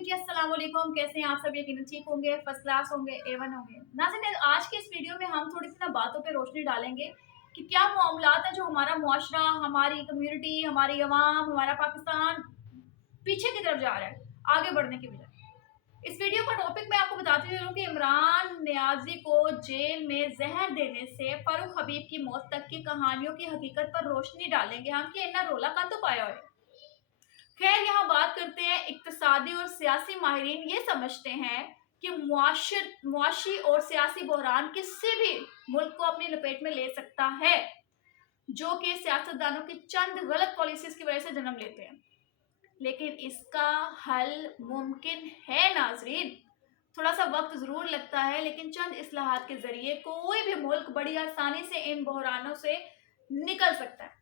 नाज़रीन जी अस्सलाम वालेकुम। कैसे हैं आप सब? यकीनन ठीक होंगे, फर्स्ट क्लास होंगे, A1 होंगे। नाज़रीन आज के इस वीडियो में हम थोड़ी सी ना बातों पे रोशनी डालेंगे कि क्या मामलात है जो हमारा मुआशरा, हमारी कम्युनिटी, हमारी अवाम, हमारा पाकिस्तान पीछे की तरफ जा रहा है आगे बढ़ने की बजाय। इस वीडियो का टॉपिक मैं आपको बताती हूँ कि इमरान नियाजी को जेल में जहर देने से फारूक हबीब की मौत तक की कहानियों की हकीकत पर रोशनी डालेंगे हम कि इन्ना रोला का तो पाया है। खैर यहाँ बात करते हैं, इक्तिसादी और सियासी माहिरीन ये समझते हैं कि मुआशी और सियासी बहरान किसी भी मुल्क को अपनी लपेट में ले सकता है जो कि सियासतदानों की चंद गलत पॉलिसीज की वजह से जन्म लेते हैं। लेकिन इसका हल मुमकिन है नाजरीन। थोड़ा सा वक्त ज़रूर लगता है लेकिन चंद इस्लाहात के ज़रिए कोई भी मुल्क बड़ी आसानी से इन बहरानों से निकल सकता है।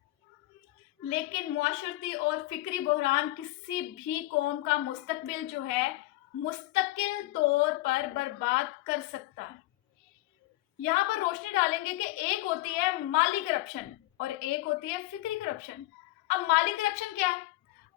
लेकिन मुआशरती और फिक्री बहरान किसी भी कौम का मुस्तकबिल जो है मुस्तकिल तौर पर बर्बाद कर सकता है। यहाँ पर रोशनी डालेंगे कि एक होती है माली करप्शन और एक होती है फिक्री करप्शन। अब माली करप्शन क्या है?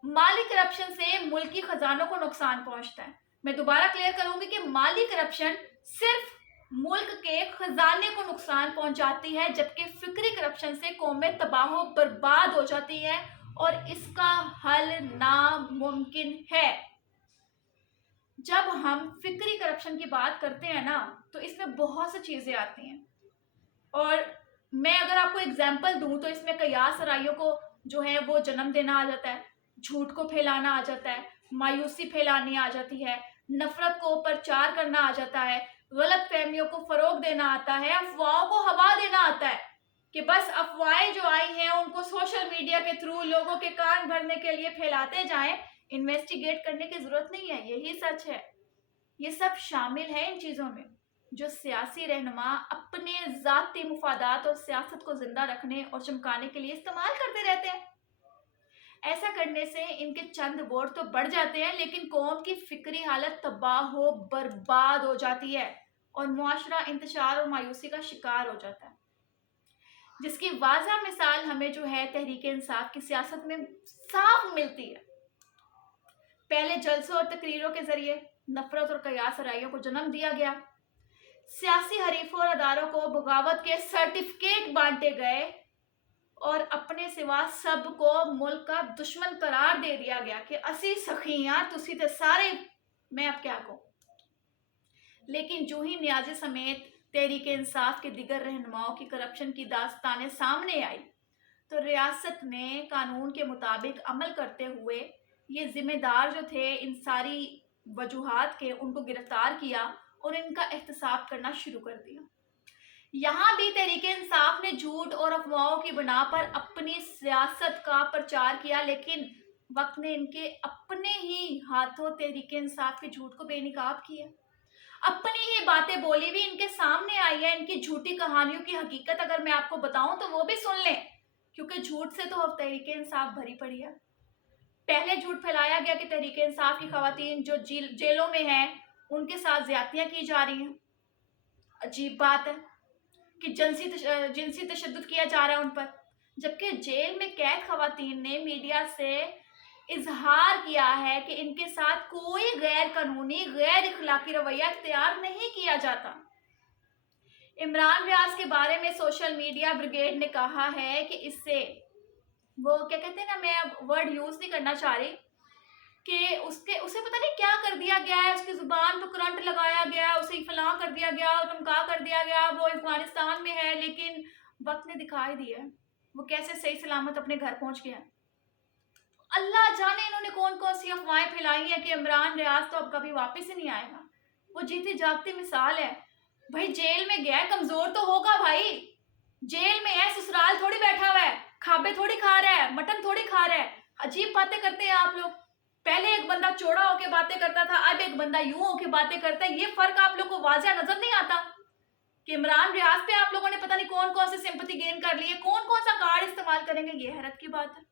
माली करप्शन से मुल्की खजानों को नुकसान पहुंचता है। मैं दोबारा क्लियर करूंगी कि माली करप्शन सिर्फ मुल्क के खजाने को नुकसान पहुंचाती है, जबकि फिक्री करप्शन से कौमें तबाह बर्बाद हो जाती है और इसका हल नामुमकिन है। जब हम फिक्री करप्शन की बात करते हैं ना तो इसमें बहुत सी चीज़ें आती हैं और मैं अगर आपको एग्जाम्पल दूं तो इसमें कयास राइयों को जो है वो जन्म देना आ जाता है, झूठ को फैलाना आ जाता है, मायूसी फैलानी आ जाती है, नफरत को प्रचार करना आ जाता है, गलत फहमियों को फरोग देना आता है, अफवाहों को हवा देना आता है कि बस अफवाहें जो आई हैं उनको सोशल मीडिया के थ्रू लोगों के कान भरने के लिए फैलाते जाएं, इन्वेस्टिगेट करने की जरूरत नहीं है। यही सच है। ये सब शामिल है इन चीज़ों में जो सियासी रहनुमा अपने ज़ाती मुफादात और सियासत को जिंदा रखने और चमकाने के लिए इस्तेमाल करते रहते हैं। ऐसा करने से इनके चंद वोट तो बढ़ जाते हैं लेकिन कौम की फिक्री हालत तबाह बर्बाद हो जाती है और मुआशरा इंतशार और मायूसी का शिकार हो जाता है, जिसकी वाज़ह मिसाल हमें जो है तहरीक इंसाफ की सियासत में साफ मिलती है। पहले जलसों और तकरीरों के जरिए नफरत और कयास राइयों को जन्म दिया गया, सियासी हरीफों और अदारों को बगावत के सर्टिफिकेट बांटे गए और अपने सिवा सबको मुल्क का दुश्मन करार दे दिया गया कि असी सखियां तुसी ते सारे, मैं अब क्या कहूं। लेकिन जो ही नियाजी समेत तहरीक इंसाफ के दिगर रहनुमाओं की करप्शन की दास्तानें सामने आई तो रियासत ने कानून के मुताबिक अमल करते हुए ये जिम्मेदार जो थे इन सारी वजूहात के उनको गिरफ्तार किया और इनका एहतसाब करना शुरू कर दिया। यहाँ भी तहरीक इंसाफ ने झूठ और अफवाहों की बिना पर अपनी सियासत का प्रचार किया, लेकिन वक्त ने इनके अपने ही हाथों तहरीक इंसाफ के झूठ को बेनकाब किया। अपनी ही बातें बोली भी इनके सामने आई है। इनकी झूठी कहानियों की हकीकत अगर मैं आपको बताऊं तो वो भी सुन लें, क्योंकि झूठ से तो अब तहरीक इंसाफ भरी पड़ी है। पहले झूठ फैलाया गया कि तहरीक इंसाफ की खवातीन जो जेलों में हैं उनके साथ ज्यादतियां की जा रही हैं। अजीब बात है कि जिनसी तशद्दुद किया जा रहा है उन पर, जबकि जेल में कैद खवातीन ने मीडिया से इजहार किया है कि इनके साथ कोई गैर कानूनी गैर इखलाकी रवैया इख्तियार नहीं किया जाता। इमरान रियाज के बारे में सोशल मीडिया ब्रिगेड ने कहा है कि इससे वो क्या कहते हैं ना, मैं अब वर्ड यूज नहीं करना चाह रही, कि उसे पता नहीं क्या कर दिया गया है, उसकी जुबान पर करंट लगाया गया, उसे फलां कर दिया गया, धमका कर दिया गया, वो अफगानिस्तान में है। लेकिन वक्त ने दिखाई दिया वो कैसे सही सलामत अपने घर पहुंच गया। अल्लाह जाने इन्होंने कौन कौन सी अफवाहें फैलाई हैं कि इमरान रियाज तो अब कभी वापस ही नहीं आएगा। वो जीती जागती मिसाल है। भाई जेल में गया, कमजोर तो होगा भाई, जेल में है, ससुराल थोड़ी बैठा हुआ है, खाबे थोड़ी खा रहा है, मटन थोड़ी खा रहा है। अजीब बातें करते हैं आप लोग। पहले एक बंदा चौड़ा होके बातें करता था, अब एक बंदा यूं होके बातें करता है। ये फर्क आप लोग को वाज़ह नजर नहीं आता कि इमरान रियाज पे आप लोगों ने पता नहीं कौन कौन से सिंपैथी गेन कर लिए, कौन कौन सा कार्ड इस्तेमाल करेंगे। ये हैरत की बात है।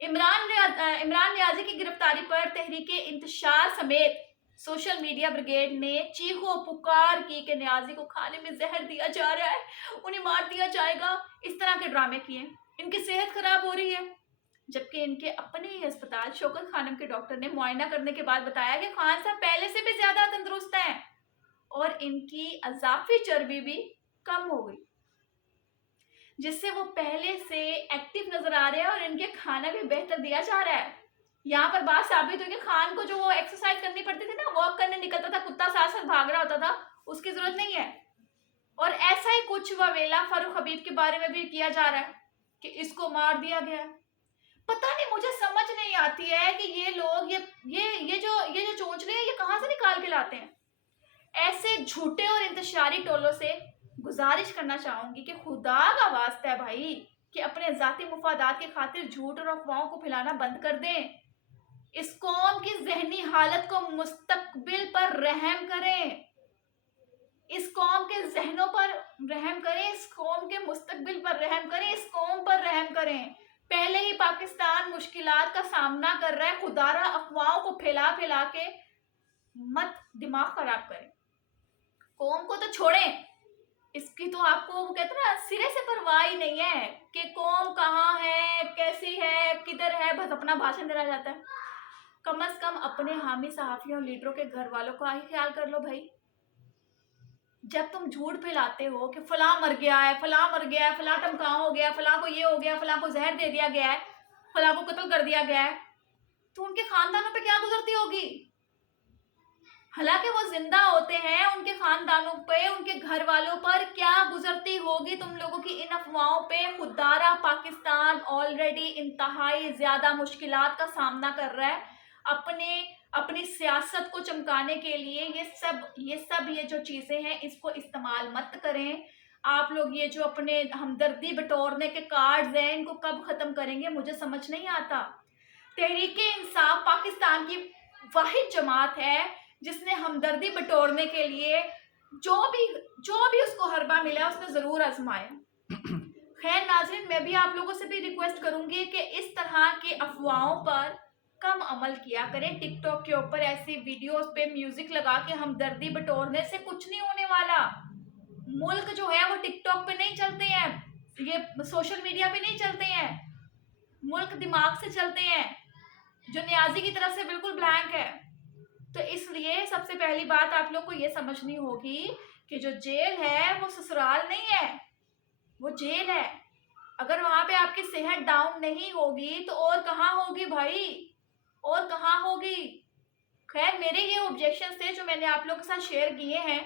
इमरान नियाजी की गिरफ्तारी पर तहरीक इंतशार समेत सोशल मीडिया ब्रिगेड ने चीखो पुकार की कि नियाजी को खाने में जहर दिया जा रहा है, उन्हें मार दिया जाएगा। इस तरह के ड्रामे किए, इनकी सेहत खराब हो रही है। जबकि इनके अपने ही अस्पताल शौकत खानम के डॉक्टर ने मुआयना करने के बाद बताया कि खान साहब पहले से भी ज्यादा तंदुरुस्त हैं और इनकी अजाफी चर्बी भी कम हो गई, जिससे वो पहले से एक्टिव नजर आ रहे हैं और इनके खाना भी बेहतर दिया जा रहा है। यहाँ पर बात साबित हुई कि खान को जो वो एक्सरसाइज करनी पड़ती थी ना, वॉक करने निकलता था, कुत्ता साथ साथ भाग रहा होता था, उसकी जरूरत नहीं है। और ऐसा ही कुछ ववेला फारूक हबीब के बारे में भी किया जा रहा है कि इसको मार दिया गया। पता नहीं, मुझे समझ नहीं आती है कि ये लोग ये जो चोंचले हैं ये कहाँ से निकाल के लाते हैं। ऐसे झूठे और इंतशारी टोलों से गुजारिश करना चाहूंगी कि खुदा का वास्ता है भाई कि अपने जाती मुफादात के खातिर झूठ और अफवाहों को फैलाना बंद कर दें। इस कौम की जहनी हालत को मुस्तकबिल पर रहम करें, इस कौम के जहनों पर रहम करें, इस कौम के मुस्तकबिल पर रहम करें, इस कौम पर रहम करें। पहले ही पाकिस्तान मुश्किलात का सामना कर रहा है, खुदारा अफवाहों को फैला फैला के मत दिमाग खराब करें। कौम को तो छोड़ें, इसकी तो आपको वो कहते हैं ना सिरे से परवाह ही नहीं है कि कौम कहाँ है, कैसी है, किधर है, बस अपना भाषण देना जाता है। कम से कम अपने हामी सहाफियों लीडरों के घर वालों का ही ख्याल कर लो भाई। जब तुम झूठ फैलाते हो कि फलां मर गया है, फलां मर गया है, फलां टमकाव हो गया, फलां को ये हो गया, फलां को जहर दे दिया गया है, फलां को कत्ल कर दिया गया है, तो उनके खानदानों पे क्या गुजरती होगी। हालांकि वो जिंदा होते हैं, उनके खानदानों पे, उनके घर वालों पर क्या गुजरती होगी तुम लोगों की इन अफवाहों पे। खुदारा पाकिस्तान ऑलरेडी इंतहाई ज्यादा मुश्किलात का सामना कर रहा है। अपनी सियासत को चमकाने के लिए ये जो चीजें हैं इसको इस्तेमाल मत करें। आप लोग ये जो अपने हमदर्दी बटोरने के कार्ड्स हैं इनको कब खत्म करेंगे मुझे समझ नहीं आता। तहरीके इंसाफ पाकिस्तान की वाहिद जमात है जिसने हमदर्दी बटोरने के लिए जो भी उसको हरबा मिला उसने जरूर आजमाया। खैर नाज़रीन, मैं भी आप लोगों से भी रिक्वेस्ट करूंगी कि इस तरह की अफवाहों पर कम अमल किया करें। टिकटॉक के ऊपर ऐसी वीडियोस पे म्यूजिक लगा के हमदर्दी बटोरने से कुछ नहीं होने वाला। मुल्क जो है वो टिकटॉक पे नहीं चलते हैं, ये सोशल मीडिया पे नहीं चलते हैं, मुल्क दिमाग से चलते हैं जो नियाजी की तरफ से बिल्कुल ब्लैंक है। तो इसलिए सबसे पहली बात आप लोग को ये समझनी होगी कि जो जेल है वो ससुराल नहीं है, वो जेल है। अगर वहां पे आपकी सेहत डाउन नहीं होगी तो और कहाँ होगी भाई, और कहाँ होगी। खैर मेरे ये ऑब्जेक्शन थे जो मैंने आप लोगों के साथ शेयर किए हैं।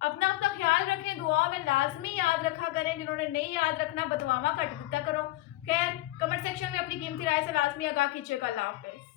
अपना ख्याल रखें, दुआ में लाजमी याद रखा करें, जिन्होंने नहीं याद रखना बदवामा कर देता करो। खैर कमेंट सेक्शन में अपनी कीमती राय से लाजमी आगाह कीजिएगा। अल्लाह हाफ़िज़।